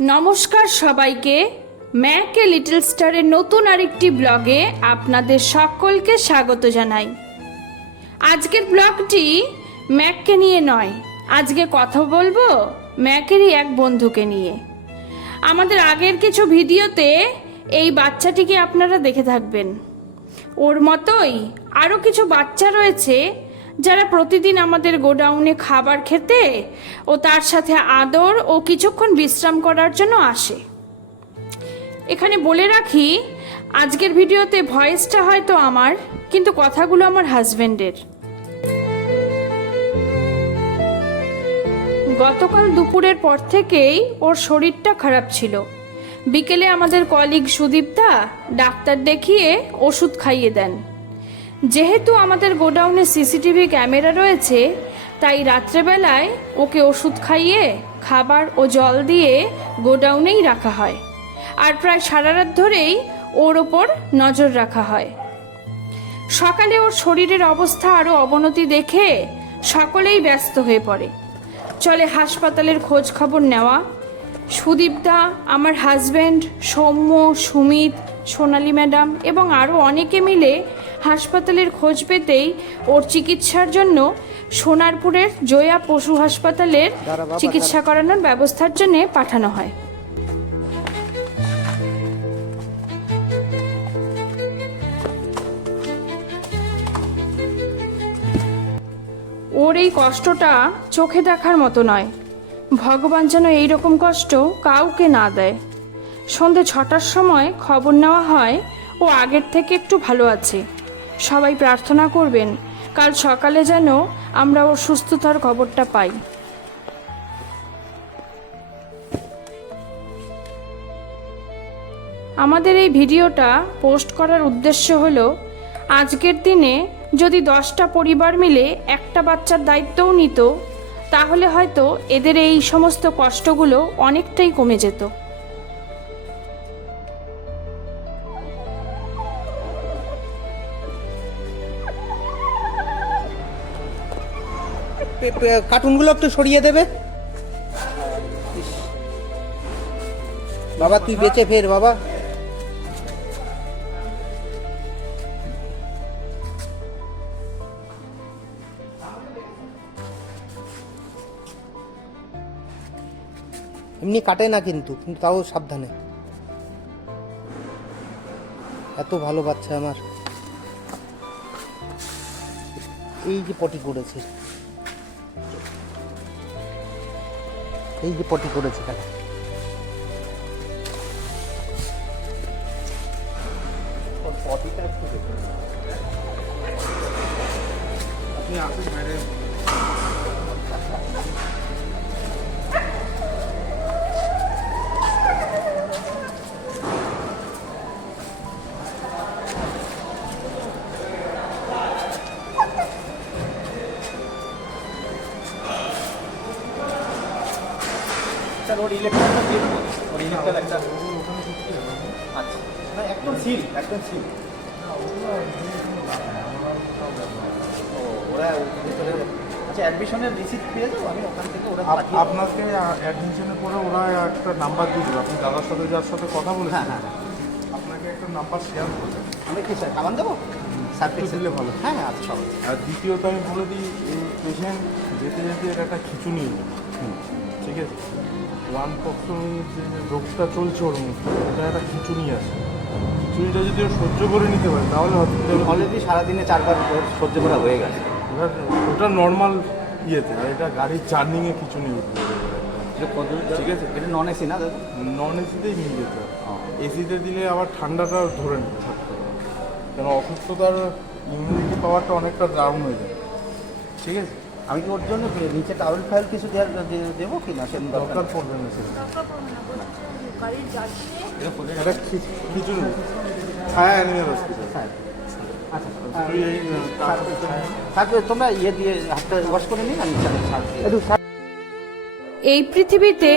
নমস্কার সবাইকে, Mac a little স্টারের নতুন আরেকটি ব্লগে আপনাদের সকলকে স্বাগত জানাই। আজকের ব্লগটি ম্যাককে নিয়ে নয়, আজকে কথা বলবো ম্যাকেরই এক বন্ধুকে নিয়ে। আমাদের আগের কিছু ভিডিওতে এই বাচ্চাটিকে আপনারা দেখে থাকবেন। ওর মতোই আরও কিছু বাচ্চা রয়েছে যারা প্রতিদিন আমাদের গোডাউনে খাবার খেতে ও তার সাথে আদর ও কিছুক্ষণ বিশ্রাম করার জন্য আসে। এখানে বলে রাখি, আজকের ভিডিওতে ভয়েসটা হয়তো আমার, কিন্তু কথাগুলো আমার হাজবেন্ডের। গতকাল দুপুরের পর থেকেই ওর শরীরটা খারাপ ছিল। বিকেলে আমাদের কলিগ সুদীপ্তা ডাক্তার দেখিয়ে ওষুধ খাইয়ে দেন। যেহেতু আমাদের গোডাউনে সিসিটিভি ক্যামেরা রয়েছে, তাই রাত্রেবেলায় ওকে ওষুধ খাইয়ে খাবার ও জল দিয়ে গোডাউনেই রাখা হয়, আর প্রায় সারা রাত ধরেই ওর ওপর নজর রাখা হয়। সকালে ওর শরীরের অবস্থা আরও অবনতি দেখে সকলেই ব্যস্ত হয়ে পড়ে। চলে হাসপাতালের খোঁজ খবর নেওয়া। সুদীপদা, আমার হাজব্যান্ড, সৌম্য, সুমিত, সোনালী ম্যাডাম এবং আরও অনেকে মিলে হাসপাতালের খোঁজ পেতেই ওর চিকিৎসার জন্য সোনারপুরের জয়া পশু হাসপাতালের চিকিৎসা করানোর ব্যবস্থার জন্য পাঠানো হয়। ওর এই কষ্টটা চোখে দেখার মতো নয়। ভগবান যেন এইরকম কষ্ট কাউকে না দেয়। সন্ধে 6টার সময় খবর নেওয়া হয় ও আগের থেকে একটু ভালো আছে। সবাই প্রার্থনা করবেন কাল সকালে যেন আমরা ওর সুস্থতার খবরটা পাই। আমাদের এই ভিডিওটা পোস্ট করার উদ্দেশ্য হলো, আজকের দিনে যদি 10টা পরিবার মিলে একটা বাচ্চার দায়িত্বও নিত, তাহলে হয়তো এদের এই সমস্ত কষ্টগুলো অনেকটাই কমে যেত। কার্টুনগুলো একটু সরিয়ে দেবে বাবা, তুই বেঁচে ফের বাবা। এমনি কাটে না কিন্তু তাও সাবধানে। এত ভালো বাচ্চা আমার। এই যে পটি করেছে, এই যে পটি করেছে কেন? আপনি আসুন বাইরে। ওর ইলেকট্রনটা দিয়ে দেবো, ওর ইলেকট্রন একটা। আচ্ছা, না একদম সিল, একদম সিল। ও ওরা ভিতরে। আচ্ছা, অ্যাডমিশনের রিসিপ্ট পেয়ে যাবো আমি ওখান থেকে? ওরা আপনাকে অ্যাডমিশনের পরে ওরা একটা নাম্বার দিয়ে দেবে। আপনি দাদার সাথে যার সাথে কথা বলেছেন, হ্যাঁ, আপনাকে একটা নাম্বার শেয়ার করবে। আমি কি স্যার খাবার দেবো? স্যার দিলে ভালো। হ্যাঁ হ্যাঁ, আচ্ছা সব। আর দ্বিতীয়ত আমি বলে দিই, এই পেশেন্ট যেতে যেতে এর একটা খিঁচুনি নেই, ঠিক আছে? ওয়ান পক্সমির যে রোগটা চলছে ওর মধ্যে, এটা একটা খিঁচুনি আছে। খিঁচুনিটা যদি ও সহ্য করে নিতে পারে তাহলে হসপিটাল অলরেডি সারাদিনে 4বার সহ্য করা হয়ে গেছে। ওটা নর্মাল ইয়েতে, আর এটা গাড়ির জার্নিংয়ে খিঁচুনি উঠবে। ঠিক আছে, এটা নন এসি না দাদা? নন এসিতেই নিয়ে যেতে হবে। এসিতে দিলে আবার ঠান্ডাটা ধরে নেবে থাকতে হবে, কেন অসুস্থতার ইমিউনিটি পাওয়ারটা অনেকটা ডাউন হয়ে যায়। ঠিক আছে, আমি কি ওর জন্য নিচে টাওয়েল ফাইল কিছু দেবো কি না? সে দরকার পড়বে না সেটা। এটা খিচুড়ি ছায়া অ্যানিমেল হসপিটাল। আচ্ছা, তোমরা ইয়ে দিয়ে হাতটা ওয়াশ করে নিন। আমি এই পৃথিবীতে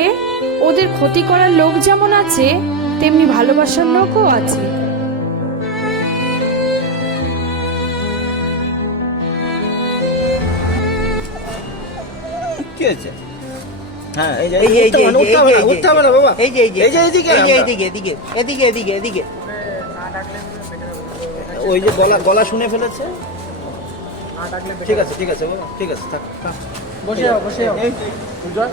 ওদের ক্ষতি করার লোক যেমন আছে, তেমনি ভালোবাসার লোকও আছে। কি হয়েছে? হ্যাঁ এই যে এই যে এই যে উঠতে হবে না, এই যে উঠতে হবে না বাবা। এই যে এই যে এই যে এইদিকে এই যে আমরা। এইদিকে এদিকে এদিকে এদিকে এদিকে ওই যে গলা গলা শুনে ফেলেছে। ঠিক আছে বাবা, ঠিক আছে থাক থাক। বসে যাও বসে যাও এই, এই, পূজা